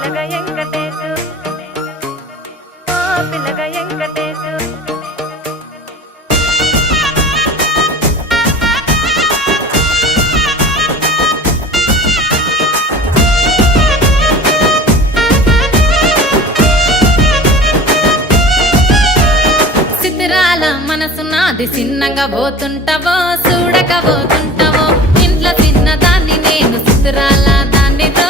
పిల్లగా వెంకటేశు ఓ పిల్లగా వెంకటేశు సిద్ధిరాల మనసు నాది చిన్నగా పోతుంటావో చూడక పోతుంటావో ఇంట్లో చిన్న దాన్ని నేను సిద్ధిరాల దాన్నితో